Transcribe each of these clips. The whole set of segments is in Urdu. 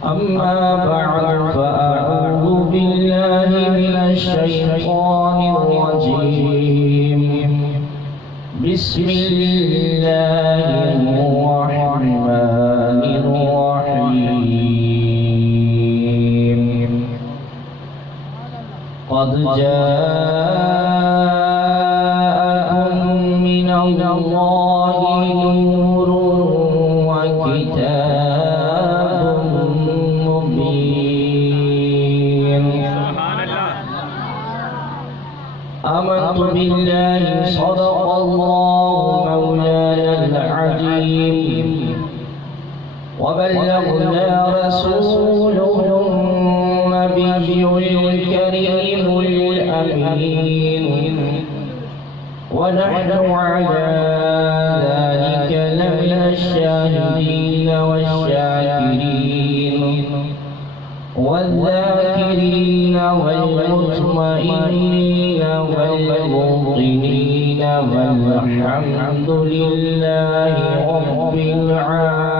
أما بعد فأعوذ بالله من الشيطان الرجيم بسم الله الرحمن الرحيم قد جاءكم من الله نور وكتاب مبين آمنت بالله صدق الله مولانا العظيم وبلغنا رسوله النبي الكريم الأمين ونحن على ذلك لمن الشاهدين والشاكرين والذاكرين والمطمئنين والموقنين والحمد لله رب العالمين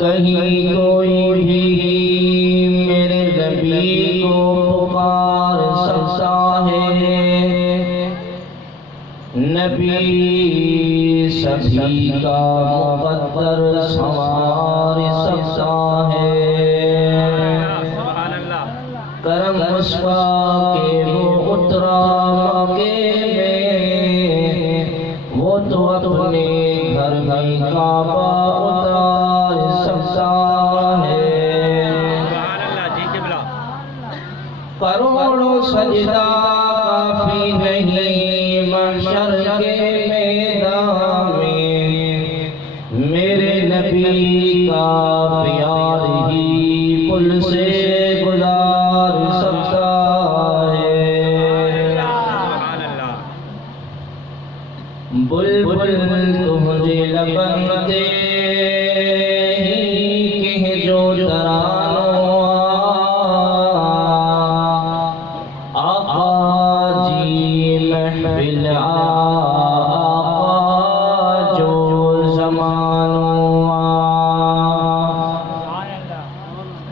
کہیں کوئی بھی میرے نبی کو پکار سکتا ہے نبی سبھی کا مقدر سنوار سکتا ہے کرم اس کا کہ وہ اترا مکے میں وہ تو اپنے گھر میں کعبہ اتار سکتا ہے کروڑوں سجدہ کافی نہیں محشر کے میدان میں میرے نبی کا پیار ہی پل سے گزار سکتا ہے بلبل تجھے لبندے ہی کہ جو ترانوں آقا جی محفل آقا جو زمانوں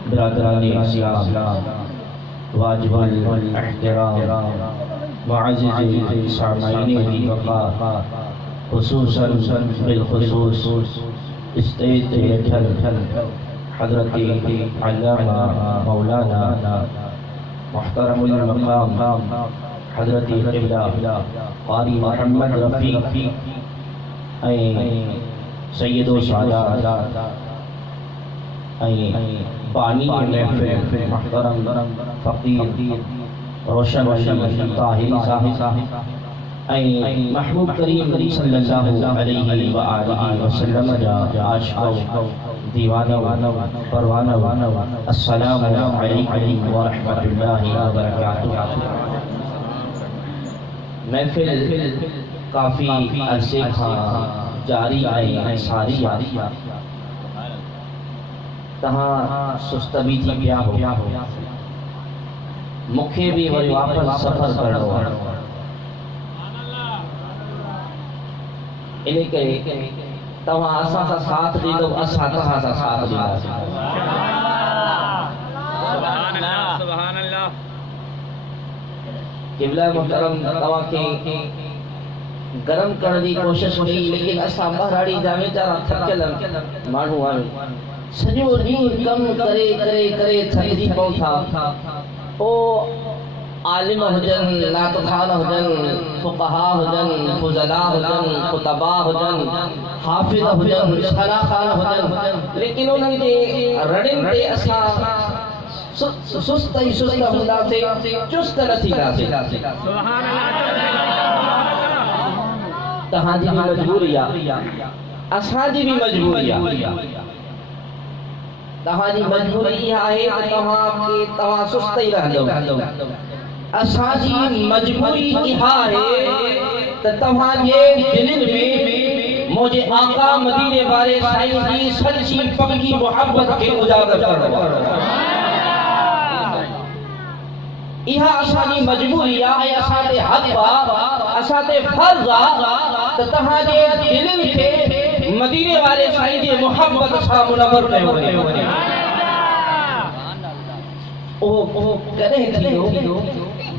برادران اسلام واجب الاحترام معزز سامعین کی وقار خصوصاً بالخصوص اسٹیج پہ بیٹھل حضرت علامہ مولانا محترم المقام حضرت قبلہ قاری محمد رفیق سید و سادات بانی محفل محترم فقیر روشن علی طاہری صاحب محبوب کریم صلی اللہ علیہ وآلہ وسلم عاشقوں دیوانوں پروانوں السلام علیکم ورحمۃ اللہ وبرکاتہ محفل کافی عرصے کا جاری ہے ساری تہاں سستبی تھی پیا ہو مکھے بھی وری واپس سفر کرو انہیں کہ تمہاں اساں سا ساتھ دیدو اساں تہاں سا ساتھ دیدو سبحان اللہ قبلہ محترم تمہاں کے گرم کرنے دی کوشش کی لیکن اساں بہراڑی جامع چارا تھکلم مانو سجو ڈینہں کم کرے تھکجی پؤں تھا او عالم ہوجن ناطقان ہوجن فقہا ہوجن فضلاء ہوجن خطباء ہوجن حافظ ہوجن شراخان ہوجن لیکن انہوں نے رڑن تے اساں سست ہوندا سے چست نہ تھیندا سے سبحان اللہ تہاں جی مجبوری اساں جی بھی مجبوری تہاں جی مجبوری ہے تہاں سست ہی رہندو اساں جی مجبوری ہے تہاں جے دلن میں مجھے آقا مدینے بارے سائیں کی سچی پکی محبت کے اجاگر کرو یہ اسانی مجبوری ہے اساتے حق با اساتے فرض تہاں جے دلن کے مدینے والے سائیں جی محبت سا منور کیو ونے او کدیں تھیو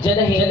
جڏهن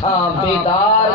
کان بیدار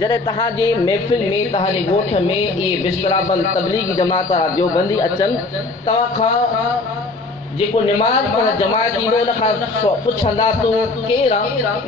جڑے تہاں جی محفل میں تہاں جی گوٹھ میں یہ بسترا بند تبلیغی جماعت دیوبندی اچن تواں کھاں جیکو نماز پڑھ جماعت ایندو ان کھاں پچھندا تو کیرا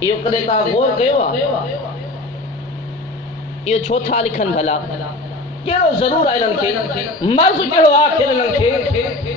یہ کدے تا غور کیو یہ چھو تھا لکھن بھلا کیڑو ضرور آئلن کے مرض کیڑو آخر انن کے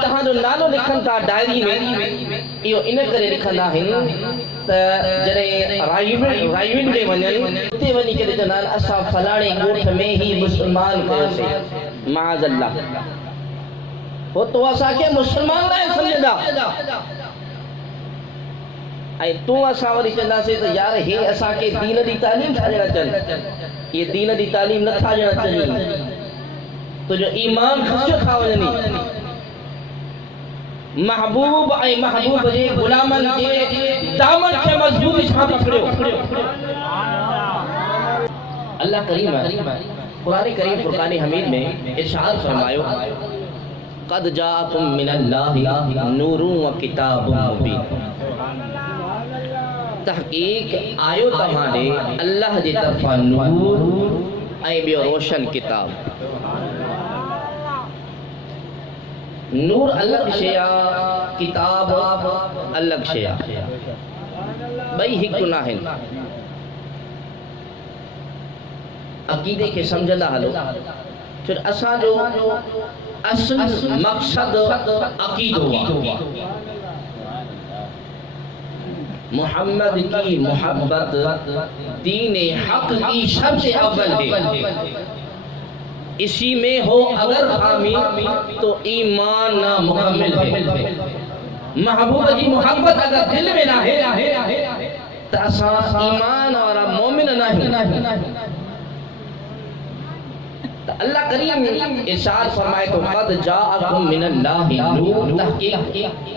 تہاں جو نالو لکھن تا ڈائری میں یہ ان کرے لکھندا ہن ت جڑے رائیون دے ونن تے ونی کے جنان اسا فلانے گوٹھ میں ہی مسلمان کیسے معاذ اللہ ہو تو اسا کے مسلمان نہ سمجھدا اے تو اسا وری چندا سے تو یار ہی اسا کے دین دی تعلیم ٹھاجنا چل یہ دین دی تعلیم نہ ٹھاجنا چلی تو جو ایمان خشو تھا ونی محبوب اے محبوب جے غلامن جے دامن کے مضبوطی چھا پکڑیو اللہ کریم قرآن کریم فرقان حمید میں ارشاد فرمایو قد جاءکم من اللہ نور و کتاب مبین تحقیق آیو تمہارے اللہ جی طرفا نور اے بیو روشن کتاب نور الگ شیا کتاب الگ شیا بھئی ہک نہ ہیں عقیدے کے سمجھدا ہلو پھر اسا جو اصل مقصد عقیدو محمد کی محبت دین حق کی شرط اول ہے اسی میں ہو اگر خامی تو ایمان نامکمل ہے محبوب کی محبت اگر دل میں نہ ہے تو اسا ایمان اور مومن نہیں تو اللہ کریم ارشاد فرمائے تو قد جاءکم من اللہ نور تحقیق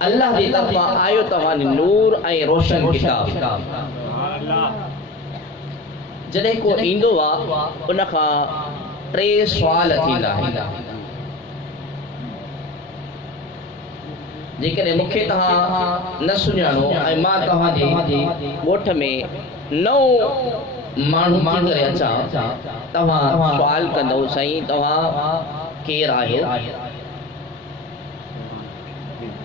اللہ دی طرفا آیو توانی نور اے روشن کتاب جڑے کو ایندو وا ان کا ٹرے سوال تھیندا ہے جيڪڏهن مونکي تها نه سڃاڻو ۽ مان توهان جي ڳوٺ ۾ نو ماڻهو ڪري اچا توهان سوال ڪندو سائين توهان ڪير آهيو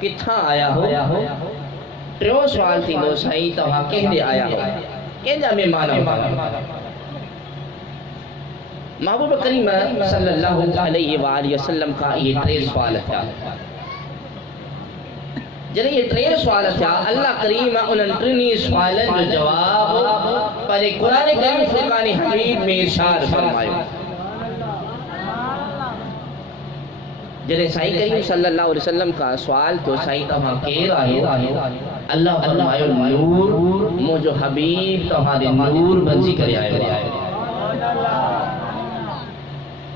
ڪٿان آيا هو ٽيون سوال ٿيندو سائين توهان ڪهڙي آيا هو ڪنهنجا مهمان آهيو محبوب کریم صلی اللہ علیہ وآلہ وسلم کا یہ ٹرے سوال تھا جنہیں یہ ٹرے سوال تھا اللہ کریم انہوں ٹرینی سوالن جو جواب پر قرآن کریم فرقان حمید میں ارشاد فرمائے جنہیں سائیں کریم صلی اللہ علیہ وسلم کا سوال تو سائیں توہاں کیر آئے اللہ فرمائے نور مجھو حبیب توہاں دے نور بنزی کرے آئے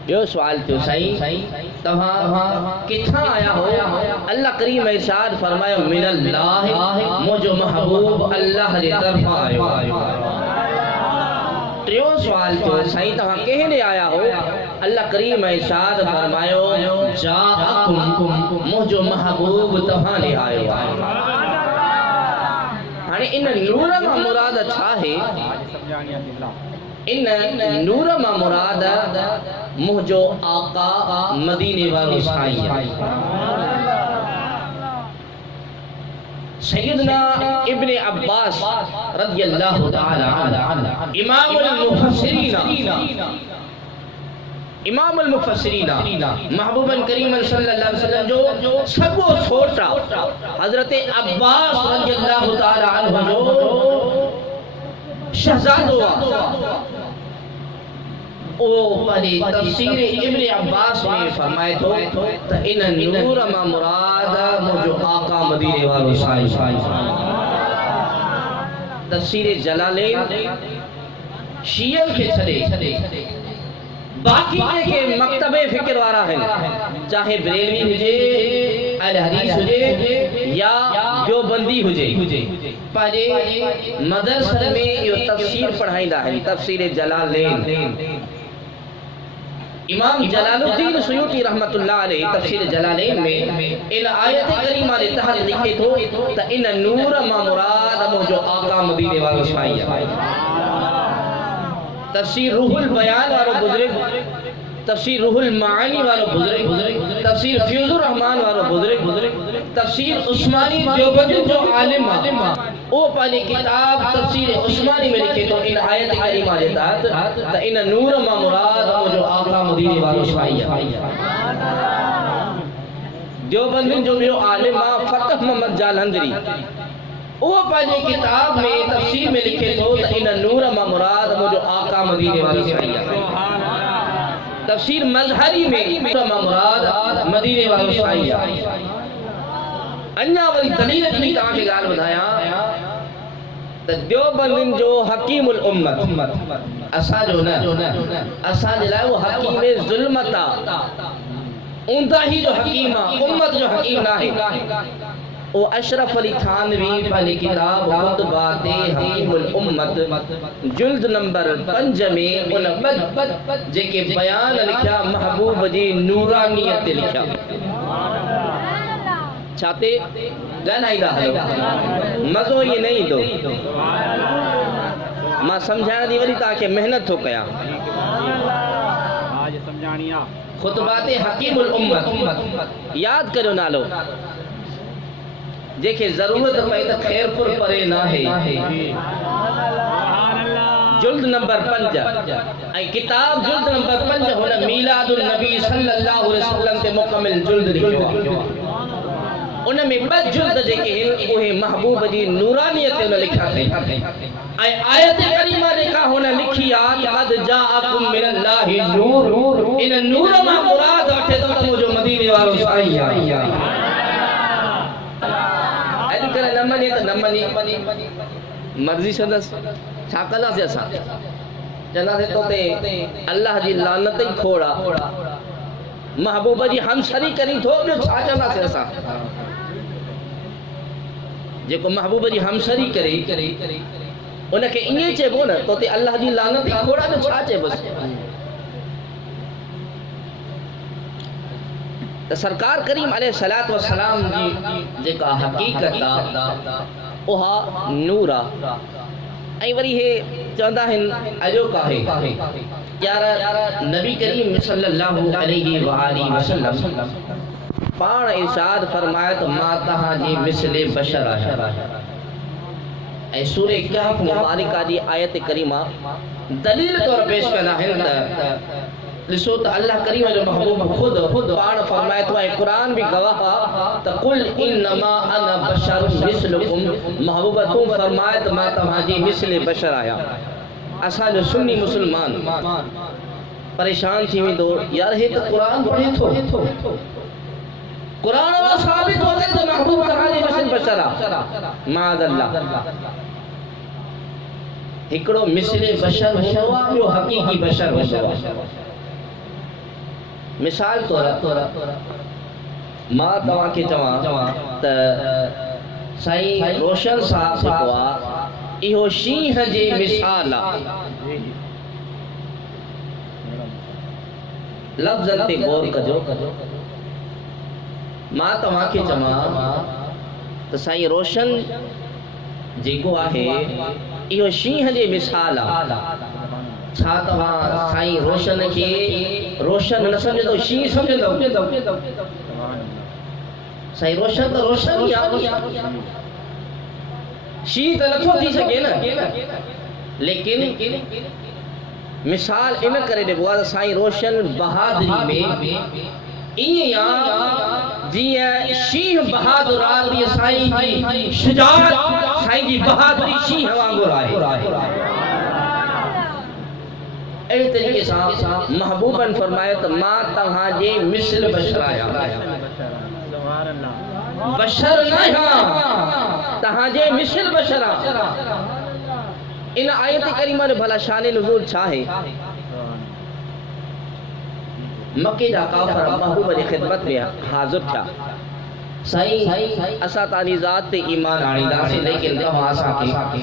جو سوال تو سائیں توہاں کتھاں آیا ہو اللہ کریم ارشاد فرمایا من اللہ مجھو محبوب اللہ دے طرف آئے تریوں سوال تو سائیں توہاں کہنے آیا ہو اللہ کریم ارشاد فرمایا جاءکم مجھو محبوب توہاں لے آئے ہاں ان نور ما مراد اچھا ہے ان نور ما مراد مجھو آقا مدینے والو سائیں سیدنا ابن عباس رضی اللہ تعالی عنہ امام المفسرین محبوبا کریم صلی اللہ علیہ وسلم جو سبو چھوٹا حضرت عباس رضی اللہ تعالی عنہ جو شہزاد ہوا وہ پڑھی تفسیر ابن عباس میں فرمائے تو ان نور ما مراد مجھو آقا مدینے والو سائیں تفسیر جلالین شیعہ کے چھڑے باقی کے مکتب فکر وارا ہے چاہے بریلوی ہوجے اہل حدیث ہوجے یا جو بندی ہوجے پہلے مدرسہ میں یہ تفسیر پڑھائیں دا ہے تفسیر جلالین امام جلال الدین سیوطی رحمت اللہ علیہ تفسیر جلالین میں ان آیت کریمہ نے تحت لکھے تو تا ان نور ما مراد مو جو آقا مدینے والو سائیہ تفسیر روح البیان والو بزرگ تفسیر روح المعانی والو بزرگ تفسیر فیوز الرحمن والو بزرگ تفسیر عثمانی دیوبند جو عالم او پانی کتاب تفسیر عثمانی میں لکھے تو ان آیت کریمہ نے تحت تا ان نور ما مراد مو جو آقا مدینے والو سائیہ دیوبند جو میرو عالم فتح محمد جالندری وہ پانی کتاب میں تفسیر میں لکھے تو ان نور ما مراد مو جو آقا مدینے والی سائیہ تفسیر مظہری میں ما مراد مدینے والی سائیہ انجا والی دلیل اتنی تاں کے گال بدھایا دیوبند جو حکیم الامت اسا جو نا اسا جلائے وہ حکیم ظلمتا اندہ ہی جو حکیمہ امت جو حکیم نہ ہے وہ اشرف علی تھانوی پہلی کتاب خطبات حکیم الامت جلد نمبر 5 میں ان بد جے کے بیان لکھا محبوب جی نورانیت لکھا چاہتے گانا ہی رہا مزو یہ نہیں دو ماں سمجھانا دی ولی تاکہ محنت ہو گیا خطبات حکیم الامت یاد کرو نالو دیکھیں ضرورت پیدا خیر پر پرے نہ ہے جلد نمبر 5 ای کتاب جلد نمبر 5 ہونا میلاد النبی صلی اللہ علیہ وسلم تے مکمل جلد لکھو ان میں بد جلد جے کہ وہ محبوب جی نورانیت انہوں لکھا تھے آیت کریمہ لکھا ہونا لکھی آت قد جاءکم من اللہ نور ان نور ما مراد اٹھے تو تمو جو مدینے والوں سائیہ ایدو کرے نمانی تو نمانی مرضی شدس چھاکلہ سے اسا جنا سے تو تے اللہ جی لعنت ہی کھوڑا محبوبہ جی ہم سری کریں تو جو چھاچنا سے اسا جے کو محبوبہ جی ہم سری کرے انہیں کہ انہیں چے بولا تو تے اللہ جی لعنت ہی کھوڑا جو چھاچے بس سرکار کریم علیہ السلام جی جے کا حقیقتا اوہا نورا ای وری ہے چاندہ ہن اجو کا ہے یارا نبی کریم صلی اللہ علیہ وآلہ وسلم پان ارشاد فرمایا تو ماتہاں جی مثل بشر آیا اے سورہ کہف مبارکہ جی آیت کریمہ دلیل طور پیش کرنا ہے لسو تو اللہ کریم جو محبوب خود پان فرمائے تو قرآن بھی گواہ تقل انما انا بشر مثلکم محبوبہ تم فرمائے تو ما تمہاجی مثل بشر آیا اسا جو سنی مسلمان پریشان تھی میں دو یار ہے تو قرآن پڑھے تو قرآن وہ ثابت ہو گئے تو محبوب تمہاجی مثل بشر آیا معاذ اللہ ہکڑو مثل بشر ہوا جو حقیقی بشر ہوا مثال طورا ماں تواں کے چواں تا سائیں روشن صاحب سے کوا ایہو شیح جے مثالا لفظ تے غور کجو ماں تواں کے چواں تا سائیں روشن جے کو آہے ایہو شیح جے مثالا چھا تواں سائیں روشن کے روشن نہ سمجھے تو شیح سمجھے دو سائیں روشن تو روشن ہی آگی شیح تو نتھو تھی سکے نا لیکن مثال ان کرے دے بوا سائیں روشن بہادری میں یہ جی شیح بہادر آدھی سائیں جی شجاعت سائیں جی بہادری شیح وانگو رائے اے طریقے سے محبوباً فرمایا تو ما تہاں جے مثل بشر آیا بشر نہیں تہاں جے مثل بشر آیا ان آیت کریمہ نے بھلا شان نزول چھاہے مکہ جا کافر محبوب جے خدمت میں حاضر تھا سائیں اسا تانی ذات تے ایمان آنی دا سے لیکن دہاں آسا کے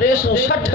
360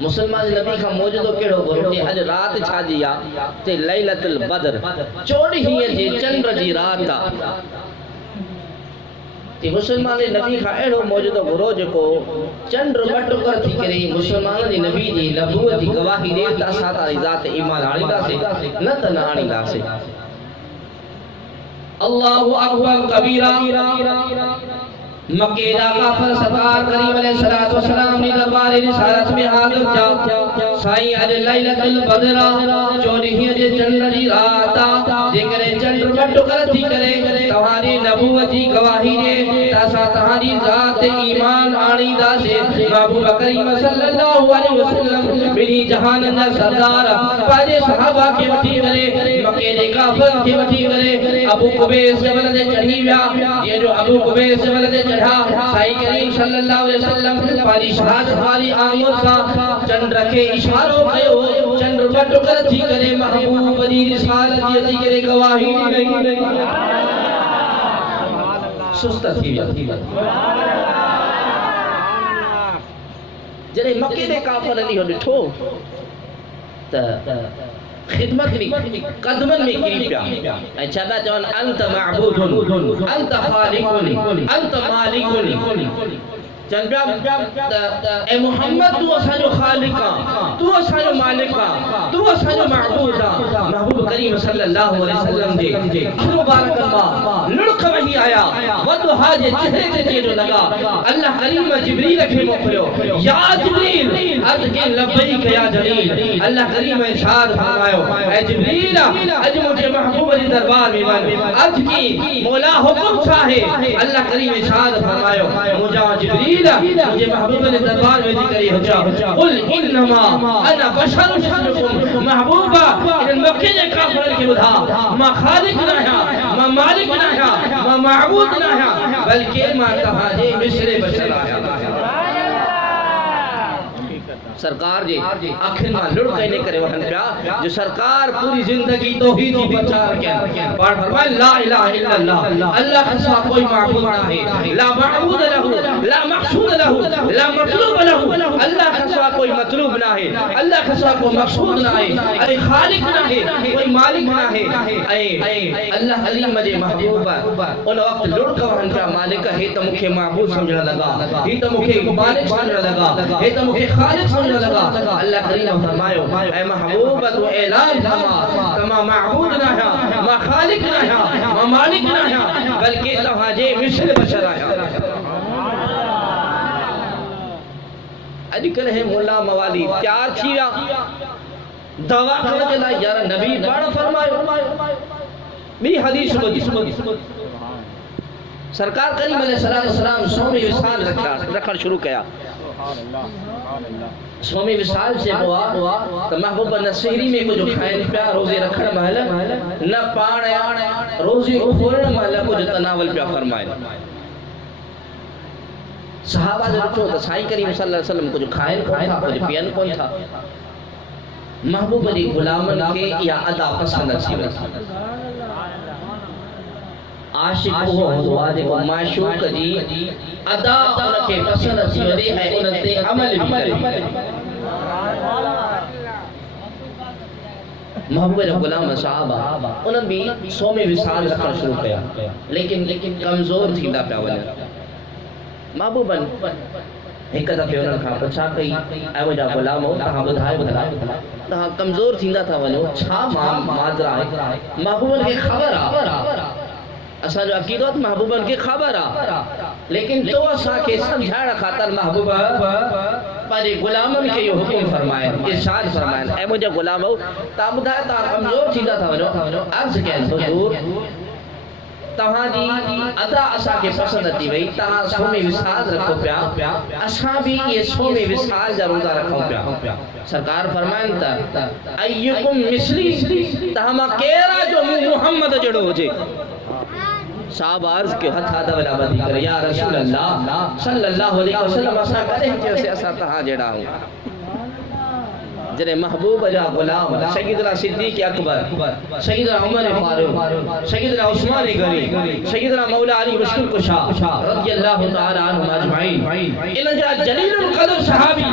مسلمان نبی کا موجودو کیڑو گو کہ اج رات چھا جیا تے لیلۃ البدر 14 جی چنڈ جی رات تے مسلمان نبی کا اڑو موجودو گرو جکو چنڈ مٹو کر تھی کرے مسلمان دی نبی دی نبوت دی گواہی دے تا ساتا ذات ایمان آنی دا سے نہ تنہ آنی دا سے اللہ اکبر کبیرہ مکہ دا کافر سرکار کریم علیہ الصلوۃ والسلام نے دربار رسالت میں حاضر تھا سائیں اج لیلۃ البدر 14 جے چنڈ دی رات جے کرے چنڈ مٹو کر تھی کرے تہاڈی نبوت دی گواہی دے تا تہاڈی ذات ایمان آنی دا سے محبوب کریم صلی اللہ علیہ وسلم میری جہان دا سردار پاجے صحابہ کے وٹی کرے مکہ دے کافر کے وٹی کرے ابو قبیس سے ولدے چڑھی ویا یہ جو ابو قبیس سے ولدے سائی کریم صلی اللہ علیہ وسلم پاری شہادت والی آمد سا چند رکھے اشاروں کہو چند بٹو کر تھی کرے محبوب دی رسالت دی کرے گواہی نہیں سستا تھی بیا جنہیں مکہ دے کافر علی ہو ڈٹھو خدمت میں قدمن میں گری پیا اے چھدا چون انت معبود انت خالق انت مالک چل اے محمد تو اسا جو خالقا تو اسا جو مالکا تو اسا جو معبودا محبوب کریم صلی اللہ علیہ وسلم دے مبارک اللہ لڑک وہی آیا ودھا جے چہرے تے چیڑو لگا اللہ کریم جبریل کے موکلو یا جبریل عرض کے لبیک یا جلیل اللہ کریم ارشاد فرمایا اے جبریل اج مجھے محبوب دی دربار میں ون عرض کی مولا حکم چاہے اللہ کریم ارشاد فرمایا مجھے جبریل مجھے محبوب نے دربار میں ذکری ہو جا قل انما انا بشر مثلکم محبوبہ ان مکہ کے کافر کے بتا ما خالق نہ ہے ما مالک نہ ہے ما معبود نہ ہے بلکہ ما تہاجے مثل بشر ہے سرکار جی آخر میں لڑ کہنے کرے وہن پیا جو سرکار پوری زندگی توحید کی بچار کے پاڑ فرمائے لا الہ الا اللہ اللہ کے سوا کوئی معبود نہ ہے لا معبود لہو لا مقصود لہو لا مطلوب لہو اللہ کے سوا کوئی مطلوب نہ ہے اللہ کے سوا کوئی مقصود نہ ہے اے خالق نہ ہے کوئی مالک نہ ہے اے اللہ علی مجھے محبوب ان وقت لڑ کا وہن پیا مالک ہے تو مکھے معبود سمجھنا لگا ہی تو مکھے مالک سمجھنا لگا ہے تو مکھے خالق سمجھنا لگا اللہ کریم فرمایا اے محبوب تو اعلان فرما تما معبود نہ ہے ما خالق نہ ہے ما مالک نہ ہے بلکہ تہاجے مثل بشر ہے اج کل ہے مولا موالی تیار تھیا دعا کرنے چلا یار نبی پڑھ فرمایا بھی حدیث کو سرکار کریم علیہ السلام سومی وصال رکھن شروع کیا سومی وصال سے ہوا تو محبوب نصیری میں کو جو کھائن پیا روزے رکھن محلہ نہ پانے روزے کھولن محلہ کو جو تناول پیا فرمائے صحابہ جو رکھو تو سائیں کریم صلی اللہ علیہ وسلم کو جو کھائن کون تھا کو جو پیان کون تھا محبوب علی غلامن کے یا ادا پسند اچھی عاشق وہ ہوا دیکھو معشوق جی ادا ان کے پسند اچھی ودے ہے انتے عمل بھی کرے محبوب غلام صحابہ انہوں بھی سومی وصال رکھنا شروع کیا لیکن کمزور تھی دا پیا ونے محبوبن ایک دفعہ انہوں کھا پچھا کئی اے وجہ غلام ہو تہاں بدھائے تہاں کمزور تھیندا تھا ونو چھا مادرہ ہے محبوبن کے خبر آ اسا جو عقیدت محبوبن کی خبر آ لیکن تو اسا کے سمجھاڑا خاطر محبوبہ پارے غلامن کے یہ حکم فرمائے ارشاد فرمائے اے مجھے غلام ہو تا بدھائے تا کمزور تھیندا تھا ونو عرض کہ حضور تہاں جی ادا اسا کے پسند تھی وئی تہاں سومی وصال رکھو پیا اسا بھی یہ سومی وصال جا روزہ رکھو پیا سرکار فرمائن تا ایکم مثلی تہاں کیرا جو محمد جڑو ہو جے صاحب عرض کے ہتھ آدھا والا بدی کر یا رسول اللہ صلی اللہ علیہ وسلم اسا کرے ہیں کہ اسا تہاں جڑا ہوں جنہیں محبوب جا غلام سیدنا صدیق اکبر سیدنا عمر فاروق سیدنا عثمان غنی سیدنا مولا علی مشکل کشا رضی اللہ تعالی عنہ اجمعین ان جا جلیل القدر صحابی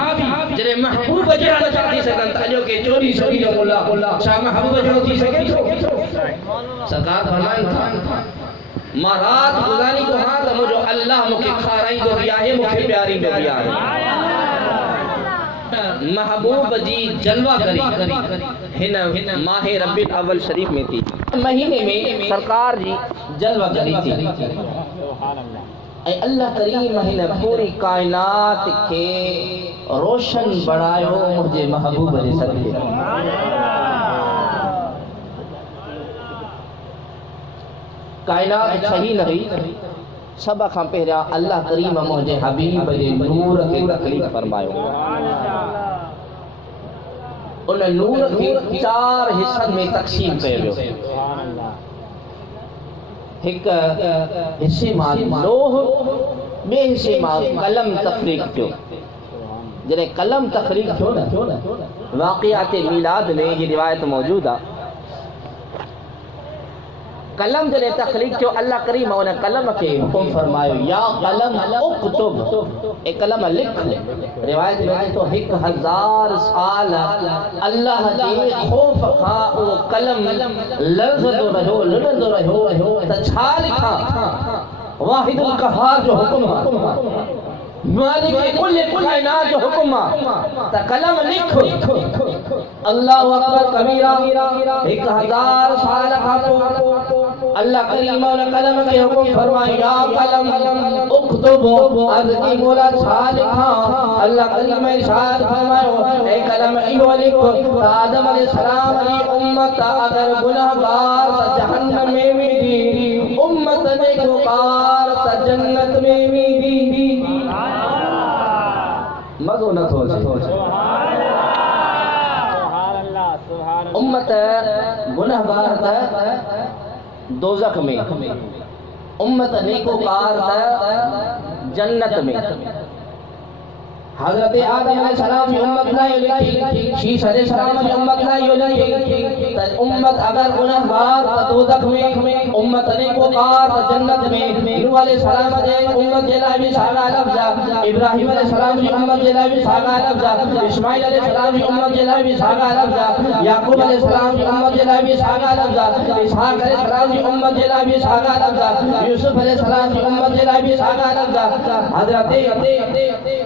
جڑے محبوب جڑا نہ تھی سکن تا جو کہ چوری سوری جو مولا شاہ محبوب جو تھی سکے تو سرکار فرمائیں تھا ما رات گزاری کو ہاں تو مجھو اللہ مکھے کھارائی دو بھی آئے مکھے پیاری دو بھی آئے محبوب جی جلوہ کری ہن ماہ ربی الاول شریف میں تھی مہینے میں سرکار جی جلوہ کری تھی اے اللہ کریم ہن پوری کائنات کے روشن بڑھائیو مجھے محبوب جی صدقے کائنات صحیح نہیں سب کھاں پہریا اللہ کریم مجھے حبیب جی نور کے تکلیف فرمائیو انہیں نور کے 4 حصن میں تقسیم پہریو ایک حصے ماں لوح بے حصے ماں قلم تخلیق کیوں جنہیں قلم تخلیق کیوں نا واقعات میلاد میں یہ روایت موجود ہے قلم جنہیں تخلیق کیوں اللہ کریم انہیں قلم کے حکم فرمائے یا قلم اکتب ایک قلم لکھ روایت میں تو 1000 سال اللہ دے خوف کھا وہ قلم لرزدو رہو تچھا لکھا واحد القہار جو حکم مالک کل کائنات جو حکم تا قلم لکھ اللہ اکبر کبیرہ 1000 سال کھاتو اللہ کریم اور قلم کے حکم فرمائے یا قلم اکتب عرض کی مولا چھا لکھا اللہ کریم ارشاد فرمائے اے قلم ایو لکھ آدم علیہ السلام علی امت اگر گناہگار تا جہنم میں بھی دی امت نیکوکار تا جنت میں بھی دی مزو نہ تھو امت گناہگار تا دوزخ میں امت نیکوکار تا جنت میں حضرت آدم علیہ السلام کی امت نہیں لکھی شیش علیہ السلام کی امت نہیں لکھی امت اگر گناہگار تا دوزخ میں امت نیکوکار تا جنت میں نوح علیہ السلام کی امت جلائے بھی ساگا لفظا ابراہیم علیہ السلام کی امت جلائے بھی ساگا لفظا اسماعیل علیہ السلام کی امت جلائے بھی ساگا لفظا یعقوب علیہ السلام کی امت جلائے بھی ساگا لفظا اسحاق علیہ السلام کی امت جلائے بھی ساگا لفظا یوسف علیہ السلام کی امت جلائے بھی ساگا لفظا حضرت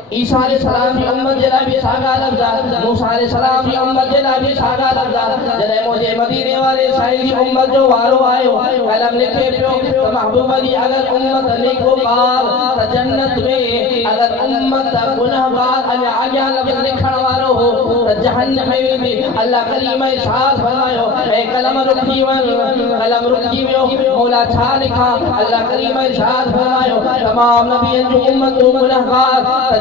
عیسیٰ علیہ السلام کی امت جلائے بھی ساگا لفظا موسیٰ علیہ السلام کی امت جلائے بھی ساگا لفظا جنہیں مجھے مدینے والے سائل کی امت جو وارو آئے قلم لکھے پیو تو محبوب علی اگر امت نیکوکار تا جنت میں اگر امت گناہگار آگیا لفظ لکھن وارو ہو تا جہنم میں بھی اللہ کریم ارشاد فرمائے اے قلم رکھی قلم رکھی مولا چھا لکھا اللہ کریم ارشاد فرمائے تمام نبیان جو امت گناہگار تا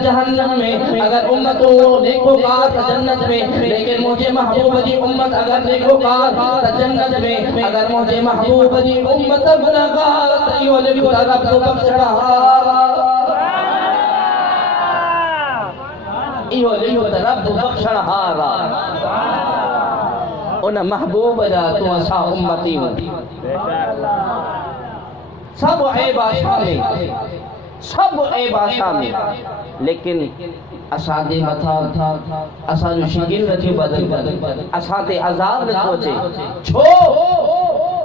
جہنم میں اگر امت نیکوکار تا جنت میں لیکن مجھے محبوب جی امت اگر نیکوکار تا جنت میں اگر مجھے محبوب جی امت گناہگار تا یہ لکھو رب کو بخشڑا یہ لکھو رب کو بخشڑا ہارا انہ محبوب جا تو اسا امتی ہوں سب عیب آشامل سب عیب آشامل لیکن اسا دے متھا اسا جو شکل رکھے بدل اسا دے عذاب نہ پہنچے چھو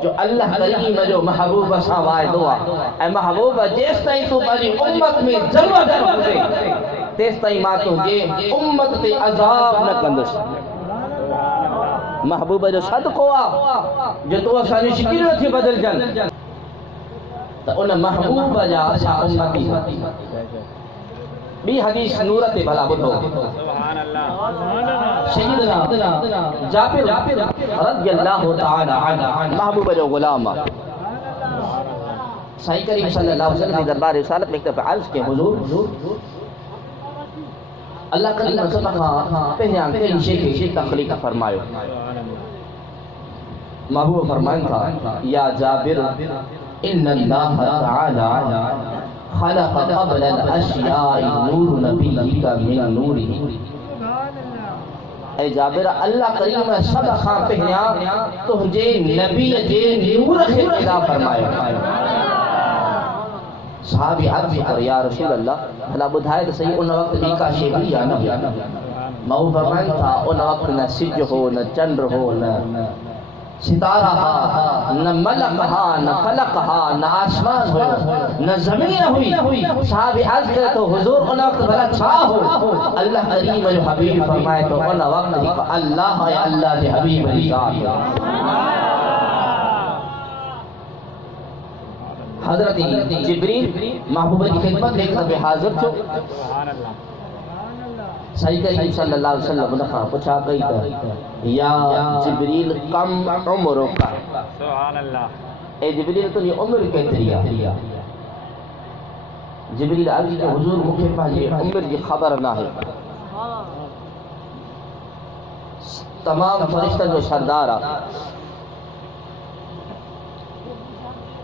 جو اللہ کریم جو محبوب اسا وائے دعا اے محبوب جیس تائیں تو باری امت میں جلوہ در ہوئے تیس تائیں ماں تو جے امت تے عذاب نہ کندس محبوب جو صدقو آ جو تو اسا جو شکل رکھے بدل جن تو انہ محبوب جا اسا امتی بھی حدیث نورت بھلا بدھو سیدنا جابر رضی اللہ تعالی عنہ محبوب جو غلام صحیح کریم صلی اللہ علیہ وسلم دربار رسالت میں ایک عرض کے حضور اللہ کریم سبحانہ پہنیاں کئی شیخ تخلیق فرمائے محبوب فرمائن تھا یا جابر ان اللہ تعالی خلق قبل الاشیاء نور نبیہ من نوری اے جابر اللہ کریم سب خاں پہنیا تو جے نبی جے نور خدا فرمائے صحابی عرض کر یا رسول اللہ بھلا بدھائے تو صحیح ان وقت بھی کا شے بھی جانا مہو فرمائن تھا ان وقت نہ سج ہو نہ چندر ہو نہ ستارہ ہا نہ ملک ہا نہ فلک ہا نہ آسمان ہو نہ زمین ہوئی صحابی عرض کرے تو حضور ان وقت بھلا چھا ہو اللہ کریم جو حبیب فرمائے تو ان وقت ہی اللہ ہے اللہ دے حبیب علی ذات حضرت جبریل محبوب کی خدمت لے کر حاضر تھو صحیح کریم صلی اللہ علیہ وسلم نے پوچھا گئی تھا یا جبریل کم عمر کا سبحان اللہ اے جبریل تو یہ عمر کیتری ہے جبریل عرض کہ حضور مکھے پاجے عمر کی خبر نہ ہے تمام فرشتہ جو سردار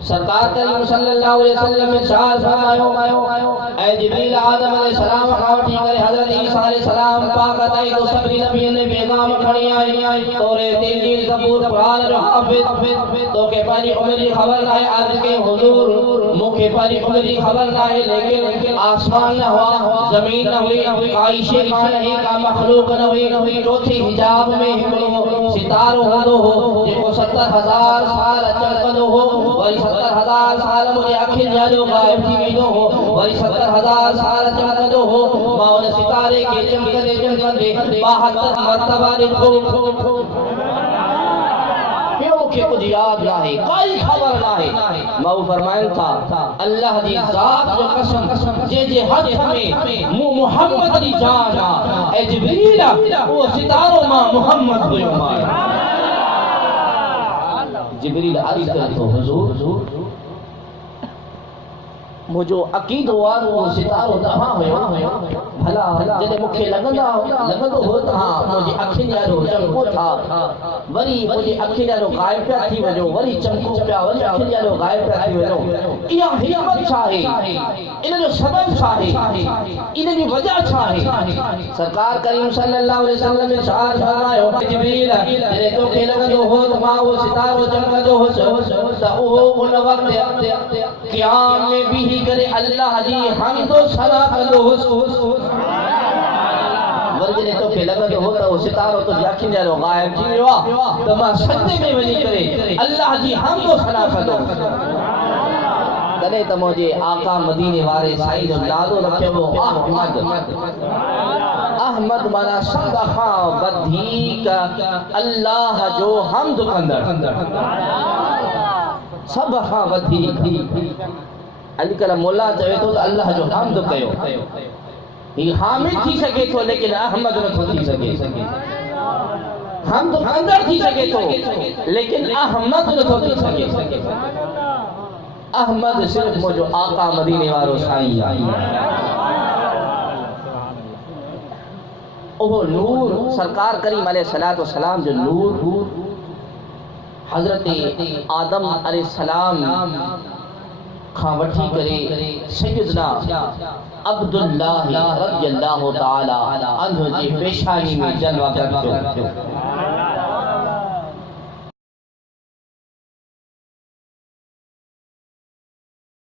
سرکار کریم صلی اللہ علیہ وسلم میں شاہ فرمایا اے جبریل آدم علیہ السلام کھاوٹی کرے حضرت عیسیٰ علیہ السلام پاکت آئی تو سبری نبی نے پیغام کھڑی آئی تورے تنجیل زبور قرآن جو حافظ تو کہ پانی عمری خبر نہ ہے عرض کے حضور مکھے پانی عمری خبر نہ ہے لیکن آسمان نہ ہوا زمین نہ ہوئی عائشہ خان نہیں کا مخلوق نہ ہوئی چوتھی حجاب میں ہمرو ستاروں ہو جے کو 70,000 سال چلکدو ہو وہی 70,000 سال مجھے اکھل جالو غائب تھی ویدو ہو وہی 70,000 سال چمکدو ہو ماؤن ستارے کے چمکدے 72 مرتبہ لکھو کیوں کہ کچھ یاد نہ ہے کوئی خبر نہ ہے ماؤ فرمائن تھا اللہ دی ذات جو قسم جے حد میں محمد دی جانا اے جبریل وہ ستاروں ماں محمد ہوئے ماں جبریل عرض کرے تو حضور مجھو عقید ہوا وہ ستاروں دہاں ہوئے بھلا جلے مکھے لگندو ہوتا ہاں مجھے اکھیں یارو چمکو تھا وری مجھے اکھیں یارو غائب پہ تھی وجو وری چمکو پہ وری اکھیں یارو غائب پہ تھی وجو یہ حکمت چاہے انہیں جو سبب چاہے انہیں جو وجہ چاہے سرکار کریم صلی اللہ علیہ وسلم نے شعار فرمایا جبریل جلے تو کہ لگندو ہو تو ماں وہ ستاروں چمکدو ہو تا وہ ان وقت قیام میں بھی کرے اللہ دی حمد و ثنا کدو ورجنے تو کہ لگا جو ہوتا وہ ستاروں تو یقین جارو غائب تھی ہوا تو ماں سجدے میں وجی کرے اللہ دی حمد و ثنا کدو کنے تو مجھے آقا مدینے وارے سائی جو نادو رکھے وہ احمد مانا صدقہ بدھی کا اللہ جو حمد کندر صدقہ بدھی علی کلام مولا چاہے تو اللہ جو حمد کہو یہ حامد تھی سکے تو لیکن احمد نہ تھی سکے حمد اندر تھی سکے تو لیکن احمد نہ تھی سکے احمد صرف مجھو آقا مدینے وارو سائی آئی وہ نور سرکار کریم علیہ السلام جو نور حضرت آدم علیہ السلام کھاں وٹھی کرے سیدنا عبداللہ رضی اللہ تعالی عنہ جی پیشانی میں جلوہ کرتے